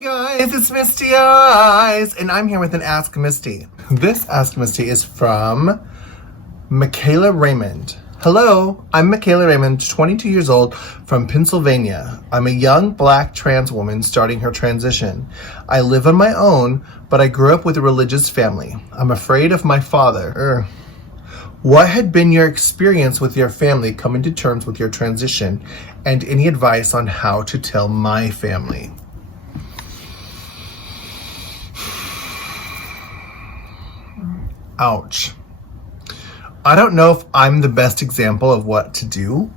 Guys, it's Misty Eyez, and I'm here with an Ask Misty. This Ask Misty is from Mikayla Raymond. Hello, I'm Mikayla Raymond, 22 years old, from Pennsylvania. I'm a young black trans woman starting her transition. I live on my own, but I grew up with a religious family. I'm afraid of my father. What had been your experience with your family coming to terms with your transition, and any advice on how to tell my family? Ouch. I don't know if I'm the best example of what to do.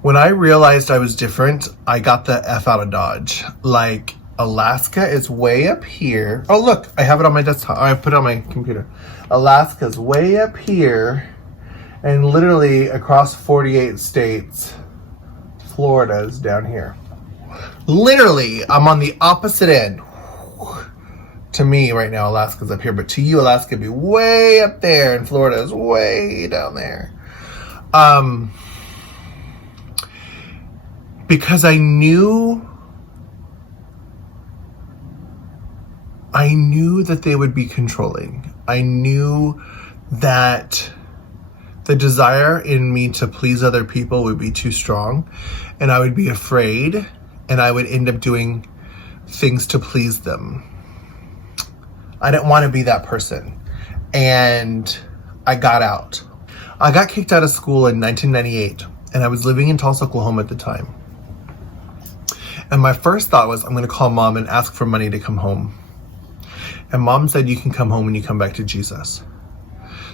When I realized I was different, I got the F out of Dodge. Like, Alaska is way up here. Oh, look, I have it on my desktop. I put it on my computer. Alaska's way up here, and literally across 48 states, Florida's down here. Literally, I'm on the opposite end. To me, right now, Alaska's up here, but to you, Alaska would be way up there, and Florida is way down there. Because I knew that they would be controlling. I knew that the desire in me to please other people would be too strong, and I would be afraid, and I would end up doing things to please them. I didn't want to be that person, and I got out. I got kicked out of school in 1998, and I was living in Tulsa, Oklahoma at the time. And my first thought was, I'm going to call mom and ask for money to come home. And mom said, you can come home when you come back to Jesus.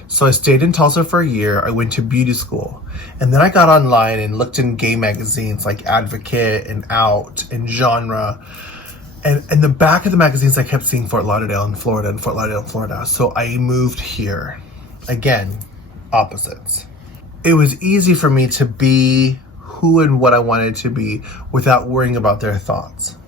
So I stayed in Tulsa for a year. I went to beauty school, and then I got online and looked in gay magazines like Advocate and Out and Genre. And in the back of the magazines, I kept seeing Fort Lauderdale in Florida and Fort Lauderdale, Florida. So I moved here. Again, opposites. It was easy for me to be who and what I wanted to be without worrying about their thoughts.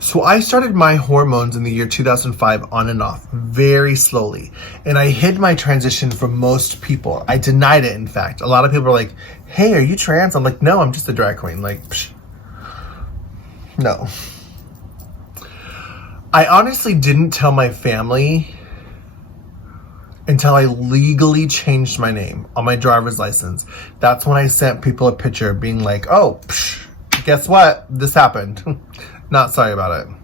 So I started my hormones in the year 2005 on and off, very slowly. And I hid my transition from most people. I denied it, in fact. A lot of people are like, hey, are you trans? I'm like, no, I'm just a drag queen. Like, psh. No. I honestly didn't tell my family until I legally changed my name on my driver's license. That's when I sent people a picture being like, oh, guess what? This happened. Not sorry about it.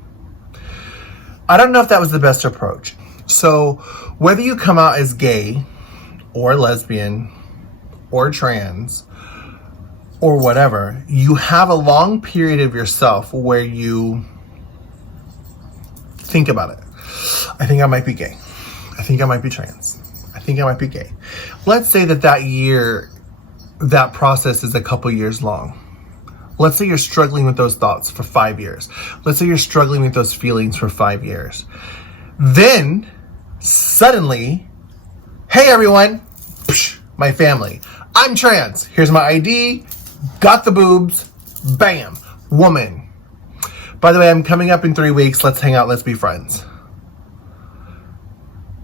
I don't know if that was the best approach. So whether you come out as gay or lesbian or trans or whatever, you have a long period of yourself where you think about it. I think I might be gay. I think I might be trans. I think I might be gay. Let's say that year, that process is a couple years long. Let's say you're struggling with those thoughts for 5 years. Let's say you're struggling with those feelings for 5 years. Then, suddenly, hey everyone, my family, I'm trans. Here's my ID, got the boobs, bam, woman. By the way, I'm coming up in 3 weeks. Let's hang out. Let's be friends.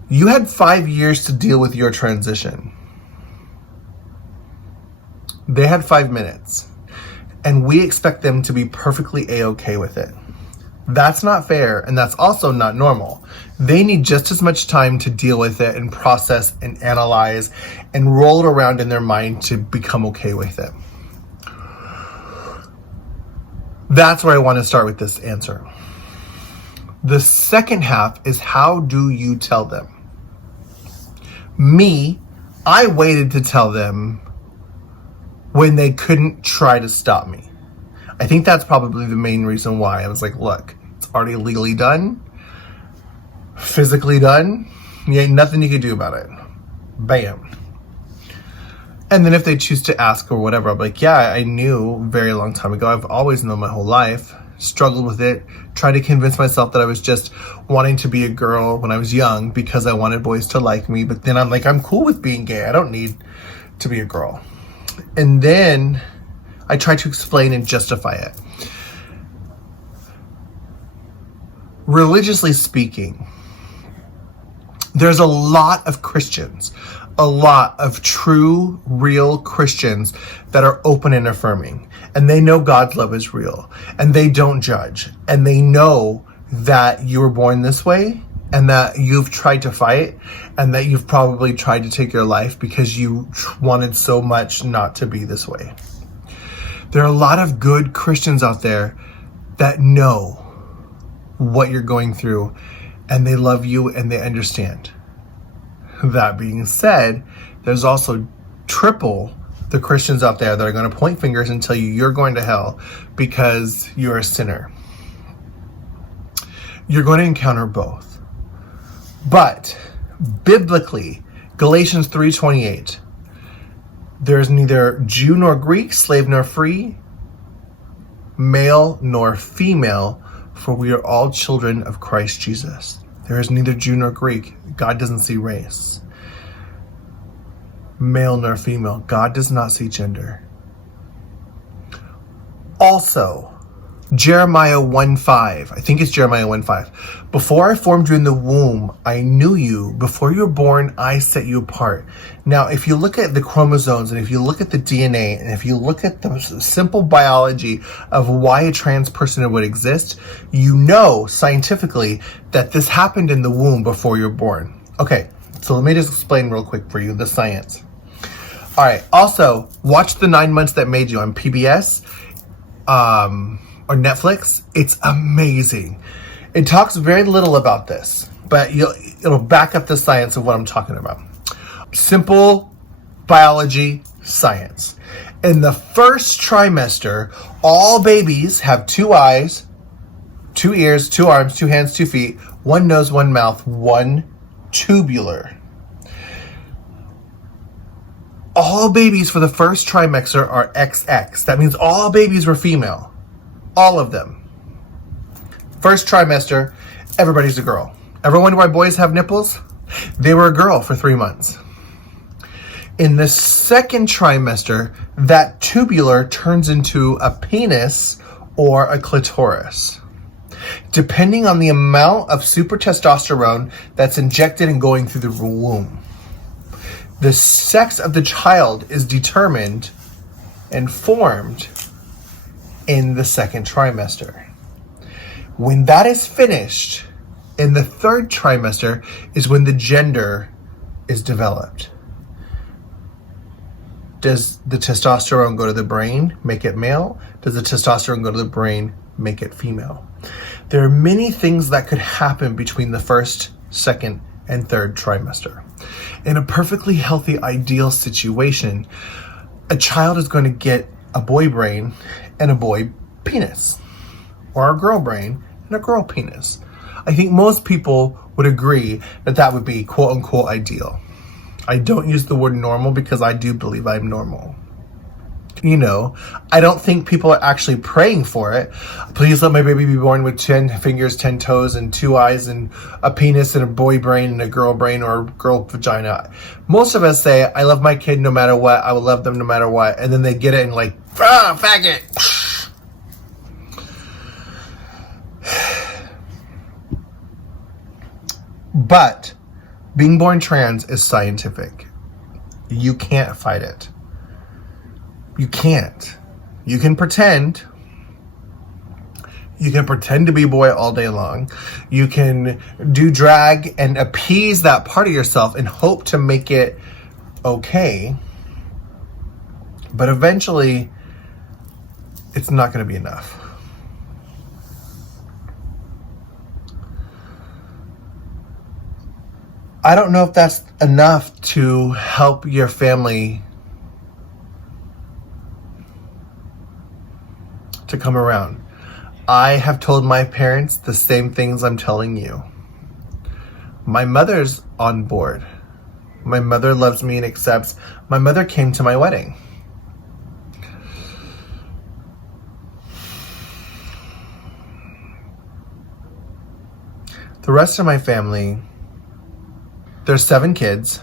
You had 5 years to deal with your transition. They had 5 minutes. And we expect them to be perfectly A-okay with it. That's not fair, and that's also not normal. They need just as much time to deal with it and process and analyze and roll it around in their mind to become okay with it. That's where I want to start with this answer. The second half is, how do you tell them? Me, I waited to tell them when they couldn't try to stop me. I think that's probably the main reason why. I was like, look, it's already legally done, physically done. You ain't nothing you can do about it. Bam. And then if they choose to ask or whatever, I'll be like, yeah, I knew a very long time ago. I've always known my whole life, struggled with it, tried to convince myself that I was just wanting to be a girl when I was young because I wanted boys to like me. But then I'm like, I'm cool with being gay. I don't need to be a girl. And then I try to explain and justify it. Religiously speaking, there's a lot of Christians, a lot of true, real Christians that are open and affirming. And they know God's love is real. And they don't judge. And they know that you were born this way, and that you've tried to fight, and that you've probably tried to take your life because you wanted so much not to be this way. There are a lot of good Christians out there that know what you're going through, and they love you and they understand. That being said, there's also triple the Christians out there that are going to point fingers and tell you you're going to hell because you're a sinner. You're going to encounter both. But biblically, Galatians 3:28, there is neither Jew nor Greek, slave nor free, male nor female, for we are all children of Christ Jesus. There is neither Jew nor Greek. God doesn't see race. Male nor female. God does not see gender. Also, Jeremiah 1:5. I think it's Jeremiah 1:5. Before I formed you in the womb, I knew you. Before you were born, I set you apart. Now, if you look at the chromosomes, and if you look at the DNA, and if you look at the simple biology of why a trans person would exist, you know scientifically that this happened in the womb before you're born. Okay, so let me just explain real quick for you the science. All right, also, watch The 9 Months That Made You on PBS. Or Netflix. It's amazing. It talks very little about this, but it'll back up the science of what I'm talking about. Simple biology science. In the first trimester, all babies have 2 eyes, 2 ears, 2 arms, 2 hands, 2 feet, 1 nose, 1 mouth, 1 tubular. All babies for the first trimester are XX. That means all babies were female. All of them. First trimester, everybody's a girl. Ever wonder why boys have nipples? They were a girl for 3 months. In the second trimester, that tubular turns into a penis or a clitoris, depending on the amount of super testosterone that's injected and going through the womb. The sex of the child is determined and formed in the second trimester. When that is finished, in the third trimester is when the gender is developed. Does the testosterone go to the brain, make it male? Does the testosterone go to the brain, make it female? There are many things that could happen between the first, second, and third trimester. In a perfectly healthy, ideal situation, a child is going to get a boy brain and a boy penis, or a girl brain and a girl penis. I think most people would agree that that would be quote unquote ideal. I don't use the word normal because I do believe I'm normal. You know, I don't think people are actually praying for it. Please let my baby be born with 10 fingers, 10 toes, and 2 eyes, and a penis, and a boy brain, and a girl brain, or a girl vagina. Most of us say, I love my kid no matter what. I will love them no matter what. And then they get it and like, faggot. But being born trans is scientific. You can't fight it. You can't. You can pretend. You can pretend to be a boy all day long. You can do drag and appease that part of yourself and hope to make it okay. But eventually, it's not going to be enough. I don't know if that's enough to help your family to come around. I have told my parents the same things I'm telling you. My mother's on board. My mother loves me and accepts. My mother came to my wedding. The rest of my family, there's 7 kids.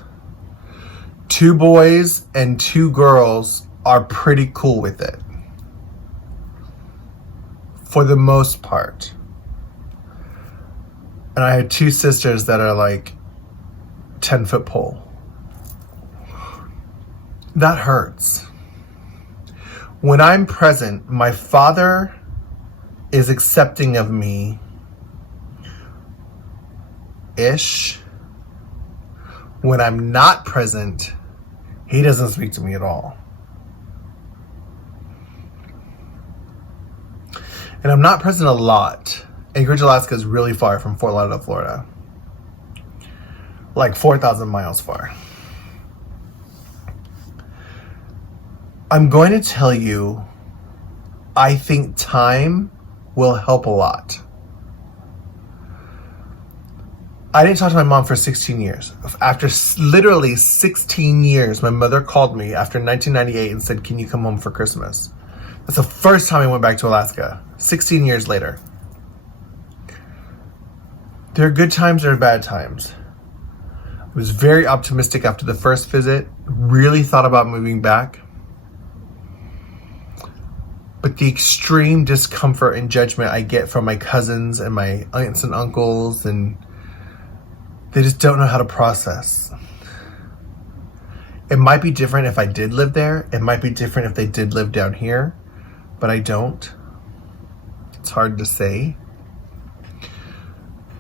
2 boys and 2 girls are pretty cool with it. For the most part. And I had 2 sisters that are like 10-foot pole. that hurts. When I'm present, my father is accepting of me ish. When I'm not present, he doesn't speak to me at all. And I'm not present a lot. Anchorage, Alaska is really far from Fort Lauderdale, Florida. Like 4,000 miles far. I'm going to tell you, I think time will help a lot. I didn't talk to my mom for 16 years. After literally 16 years, my mother called me after 1998 and said, "Can you come home for Christmas?" That's the first time I went back to Alaska, 16 years later. There are good times, there are bad times. I was very optimistic after the first visit, really thought about moving back. But the extreme discomfort and judgment I get from my cousins and my aunts and uncles, and they just don't know how to process. It might be different if I did live there. It might be different if they did live down here, but I don't. It's hard to say.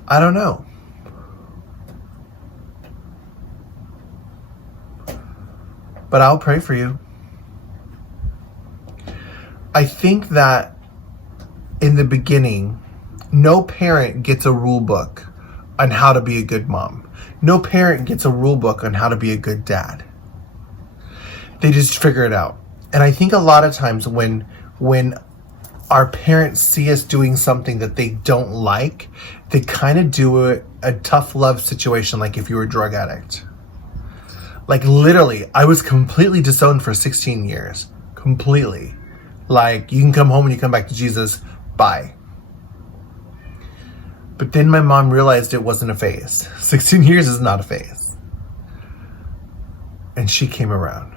I don't know. But I'll pray for you. I think that in the beginning, no parent gets a rule book on how to be a good mom. No parent gets a rule book on how to be a good dad. They just figure it out. And I think a lot of times when our parents see us doing something that they don't like, they kind of do a tough love situation, like if you were a drug addict. Like literally, I was completely disowned for 16 years. Completely. Like, you can come home when you come back to Jesus. Bye. But then my mom realized it wasn't a phase. 16 years is not a phase. And she came around.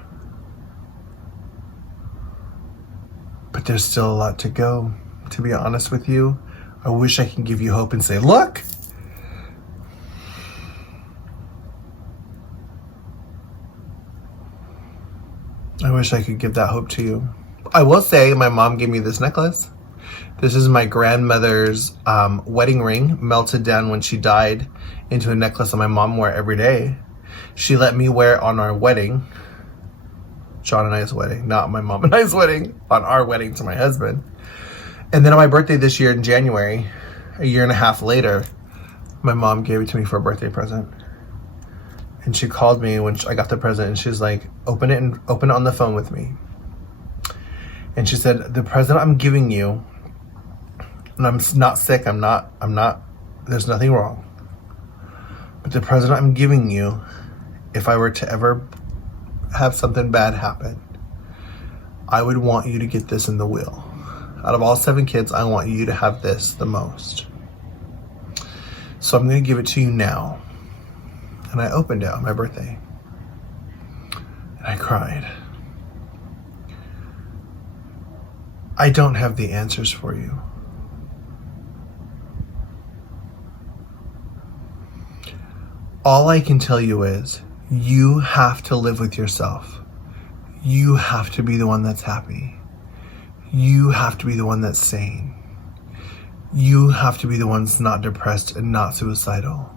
But there's still a lot to go. To be honest with you, I wish I could give you hope and say, look! I wish I could give that hope to you. I will say my mom gave me this necklace. This is my grandmother's wedding ring, melted down when she died into a necklace that my mom wore every day. She let me wear it on our wedding. Sean and I's wedding, not my mom and I's wedding, on our wedding to my husband. And then on my birthday this year in January, a year and a half later, my mom gave it to me for a birthday present. And she called me when I got the present and she's like, open it on the phone with me. And she said, the present I'm giving you, and I'm not sick, I'm not, there's nothing wrong. But the present I'm giving you, if I were to ever have something bad happen, I would want you to get this in the will. Out of all 7 kids, I want you to have this the most. So I'm going to give it to you now. And I opened it on my birthday. And I cried. I don't have the answers for you. All I can tell you is you have to live with yourself. You have to be the one that's happy. You have to be the one that's sane. You have to be the one that's not depressed and not suicidal.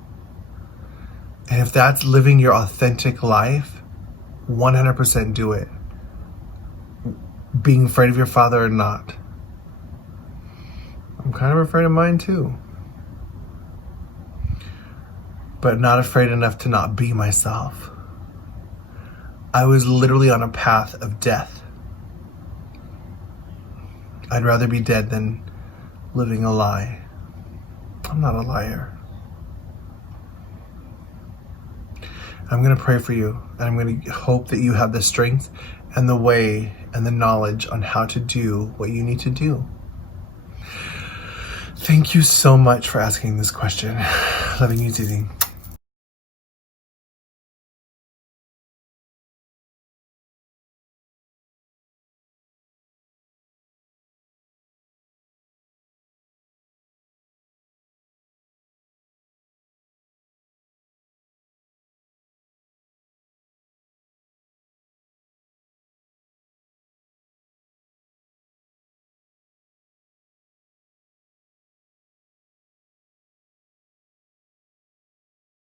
And if that's living your authentic life, 100% do it. Being afraid of your father or not. I'm kind of afraid of mine too. But not afraid enough to not be myself. I was literally on a path of death. I'd rather be dead than living a lie. I'm not a liar. I'm going to pray for you, and I'm going to hope that you have the strength and the way and the knowledge on how to do what you need to do. Thank you so much for asking this question. Loving you, Zizi.